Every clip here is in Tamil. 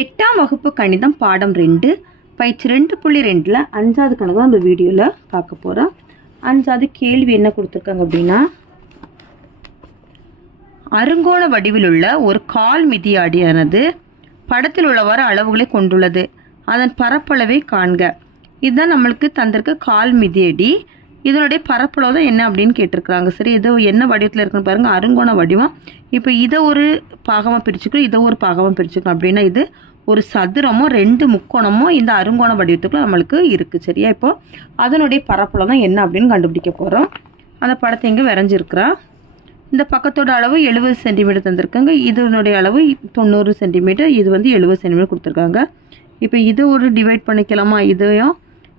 எட்டாம் வகுப்பு கணிதம் பாடம் ரெண்டு பயிற்சி ரெண்டு புள்ளி ரெண்டில் அஞ்சாவது கணக்கு தான் இந்த வீடியோவில் பார்க்க போகிறோம் அஞ்சாவது கேள்வி என்ன கொடுத்துருக்காங்க அப்படின்னா அருங்கோண வடிவில் உள்ள ஒரு கால் மிதியாடியானது படத்தில் உள்ளவாறு அளவுகளை கொண்டுள்ளது. அதன் பரப்பளவை காண்க. இதுதான் நம்மளுக்கு தந்திருக்க கால் மிதியடி. இதனுடைய பரப்பளவு தான் என்ன அப்படின்னு கேட்டிருக்கிறாங்க. சரி இது என்ன வடிவத்தில் இருக்குன்னு பாருங்க. அருங்கோண வடிவம். இப்போ இதை ஒரு பாகமாக பிரிச்சுக்கணும் இதை ஒரு பாகமாக பிரிச்சுக்கணும் அப்படின்னா இது ஒரு சதுரமும் ரெண்டு முக்கோணமும் இந்த அருங்கோண வடிவத்துக்குள்ள நம்மளுக்கு இருக்குது சரியா? இப்போ அதனுடைய பரப்பளவு தான் என்ன அப்படின்னு கண்டுபிடிக்க போகிறோம் அந்த படத்தை இங்கே வரைஞ்சிருக்கிறா. இந்த பக்கத்தோட அளவு எழுபது சென்டிமீட்டர் தந்திருக்காங்க. இதனுடைய அளவு தொண்ணூறு சென்டிமீட்டர். இது வந்து எழுபது சென்டிமீட்டர் கொடுத்துருக்காங்க. இப்போ இதை ஒரு டிவைட் பண்ணிக்கலாமா? இதையும்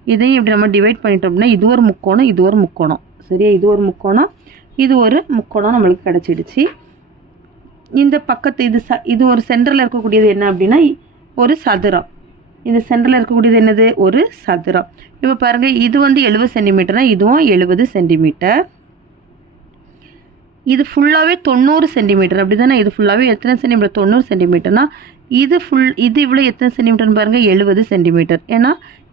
இதையும் இப்படி நம்ம டிவைட் பண்ணிட்டோம் அப்படின்னா இது ஒரு முக்கோணம் இது ஒரு முக்கோணம். சரியா? இது ஒரு முக்கோணம் இது ஒரு முக்கோணம் நம்மளுக்கு கிடச்சிடுச்சு. இந்த பக்கத்து இது ச இது ஒரு சென்டரில் இருக்கக்கூடியது என்ன அப்படின்னா ஒரு சதுரம். இந்த சென்டரில் இருக்கக்கூடியது என்னது? ஒரு சதுரம். இப்போ பாருங்கள் இது வந்து எழுபது சென்டிமீட்டர்னா இதுவும் எழுபது சென்டிமீட்டர் இது ஃபுல்லாகவே தொண்ணூறு சென்டிமீட்டர் அப்படி தானே இது ஃபுல்லாகவே எத்தனை சென்டிமீட்டர் தொண்ணூறு சென்டிமீட்டர்னா இது ஃபுல் இது இவ்வளோ எத்தனை சென்டிமீட்டர்னு பாருங்கள் எழுபது சென்டிமீட்டர் ஏன்னா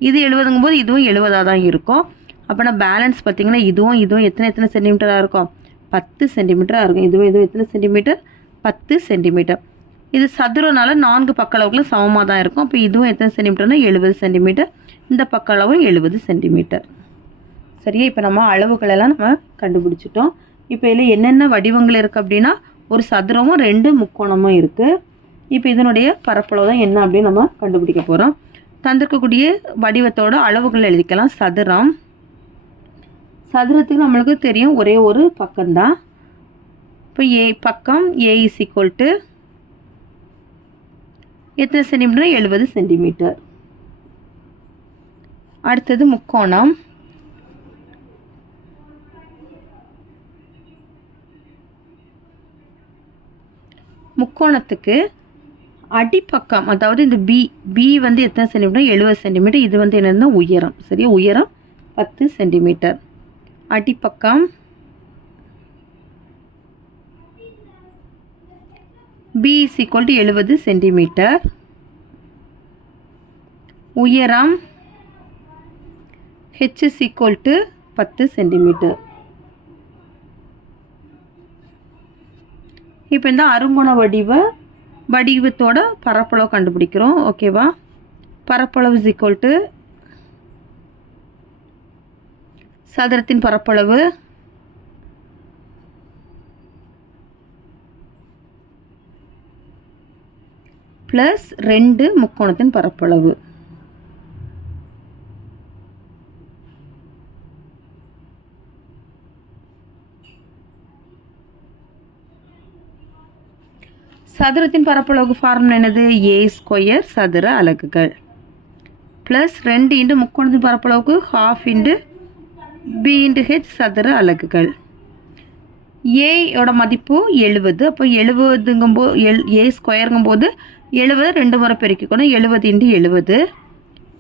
இது எழுபதுங்கும் போது இதுவும் எழுபதாக தான் இருக்கும். அப்போனா பேலன்ஸ் பார்த்தீங்கன்னா இதுவும் இதுவும் எத்தனை எத்தனை சென்டிமீட்டராக இருக்கும்? பத்து சென்டிமீட்டராக இருக்கும். இதுவும் இதுவும் எத்தனை சென்டிமீட்டர் பத்து சென்டிமீட்டர் இது சதுரனால நான்கு பக்க அளவுக்குள்ள சமமாக தான் இருக்கும். அப்போ இதுவும் எத்தனை சென்டிமீட்டர்னா எழுபது சென்டிமீட்டர் இந்த பக்க அளவும் எழுபது சென்டிமீட்டர் சரியா? இப்போ நம்ம அளவுகளெல்லாம் நம்ம கண்டுபிடிச்சிட்டோம். இப்போ இதில் என்னென்ன வடிவங்கள் இருக்குது அப்படின்னா ஒரு சதுரமும் ரெண்டு முக்கோணமும் இருக்குது இப்போ இதனுடைய பரப்பளவு தான் என்ன அப்படின்னு நம்ம கண்டுபிடிக்க போகிறோம் தந்திருக்கக்கூடிய வடிவத்தோட அளவுகள் எழுதிக்கலாம். சதுரம். சதுரத்துக்கு நம்மளுக்கு தெரியும் ஒரே ஒரு பக்கம்தான். இப்போ ஏ பக்கம் ஏ இஸ் ஈக்குவல் டு எத்தனை சென்டிமீட்டர் எழுபது சென்டிமீட்டர் அடுத்தது முக்கோணம். முக்கோணத்துக்கு அடிப்பக்கம் அதாவது இந்த பி பி வந்து எத்தனை சென்டிமீட்டர் எழுபது சென்டிமீட்டர் இது வந்து என்னென்னா உயரம். சரியா? உயரம் பத்து சென்டிமீட்டர் அடிப்பக்கம் பி இஸ் ஈக்குவல் டு எழுபது சென்டிமீட்டர் உயரம் ஹெச் இஸ் ஈக்குவல் டு பத்து சென்டிமீட்டர் இப்போ இந்த அருங்குண வடிவ வடிவத்தோட பரப்பளவு கண்டுபிடிக்கிறோம். ஓகேவா பரப்பளவு இஸ் ஈக்குவல் டு சதுரத்தின் பரப்பளவு. ப்ளஸ் ரெண்டு முக்கோணத்தின் பரப்பளவு. சதுரத்தின் பரப்பளவுக்கு ஃபார்முலா என்னது? ஏ ஸ்கொயர் சதுர அலகுகள். ப்ளஸ் ரெண்டு இன்ட்டு முக்கோணத்தின் பரப்பளவுக்கு half into B into H சதுர அலகுகள். ஏயோட மதிப்பு எழுபது. அப்போ எழுபதுங்கும்போது எல் ஏ ஸ்கொயருங்கும்போது எழுபது ரெண்டு முறை பெருக்கிக்கணும். எழுபது இன்ட்டு எழுபது.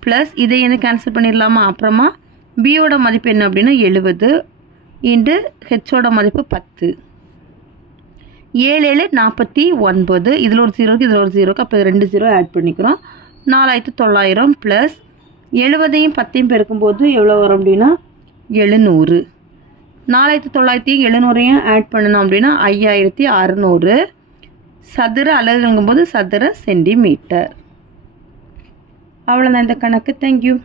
ப்ளஸ் இதை என்ன கேன்சல் பண்ணிடலாமா? அப்புறமா பியோட மதிப்பு என்ன அப்படின்னா எழுபது. இன்ட்டு ஹெச்சோட மதிப்பு பத்து. ஏழு ஏழு நாற்பத்தி ஒன்பது. இதில் ஒரு ஜீரோக்கு இதில் ஒரு ஜீரோக்கு அப்போ ரெண்டு ஜீரோ ஆட் பண்ணிக்கிறோம். நாலாயிரத்து தொள்ளாயிரம் ப்ளஸ் எழுபதையும் பத்தையும் பெருக்கும்போது எவ்வளோ வரும் அப்படின்னா? எழுநூறு. நாலாயிரத்தி தொள்ளாயிரத்தையும் எழுநூறையும் ஆட் பண்ணணும் அப்படின்னா ஐயாயிரத்தி அறநூறு. சதுர அலகுங்கும்போது சதுர சென்டிமீட்டர் அவ்வளோதான் இந்த கணக்கு. தேங்க்யூ